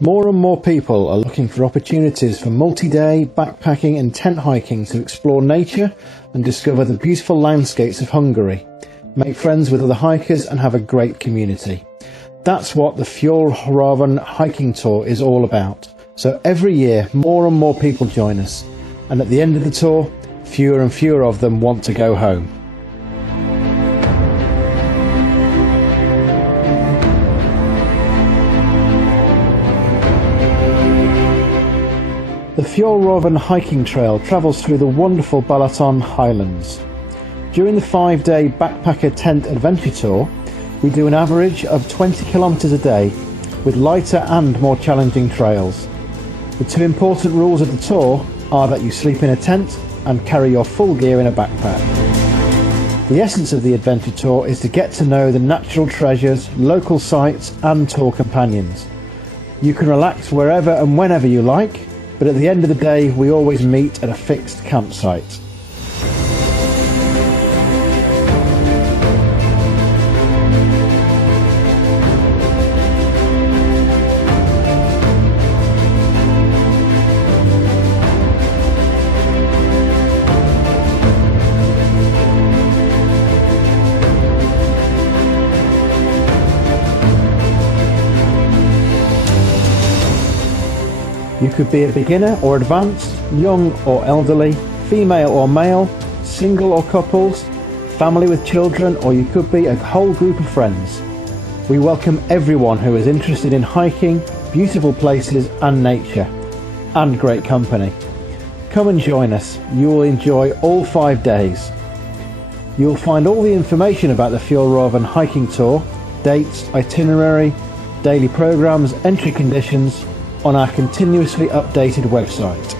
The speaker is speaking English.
More and more people are looking for opportunities for multi-day backpacking and tent hiking to explore nature and discover the beautiful landscapes of Hungary, make friends with other hikers and have a great community. That's what the Fjällräven Hiking Tour is all about. So every year more and more people join us, and at the end of the tour fewer and fewer of them want to go home. The Fjällräven Hiking Trail travels through the wonderful Balaton Highlands. During the 5-day backpacker tent adventure tour, we do an average of 20 kilometres a day with lighter and more challenging trails. The two important rules of the tour are that you sleep in a tent and carry your full gear in a backpack. The essence of the adventure tour is to get to know the natural treasures, local sites and tour companions. You can relax wherever and whenever you like, but at the end of the day we always meet at a fixed campsite. You could be a beginner or advanced, young or elderly, female or male, single or couples, family with children, or you could be a whole group of friends. We welcome everyone who is interested in hiking, beautiful places and nature, and great company. Come and join us. You will enjoy all 5 days. You'll find all the information about the Fjällräven Hiking Tour, dates, itinerary, daily programs, entry conditions, on our continuously updated website.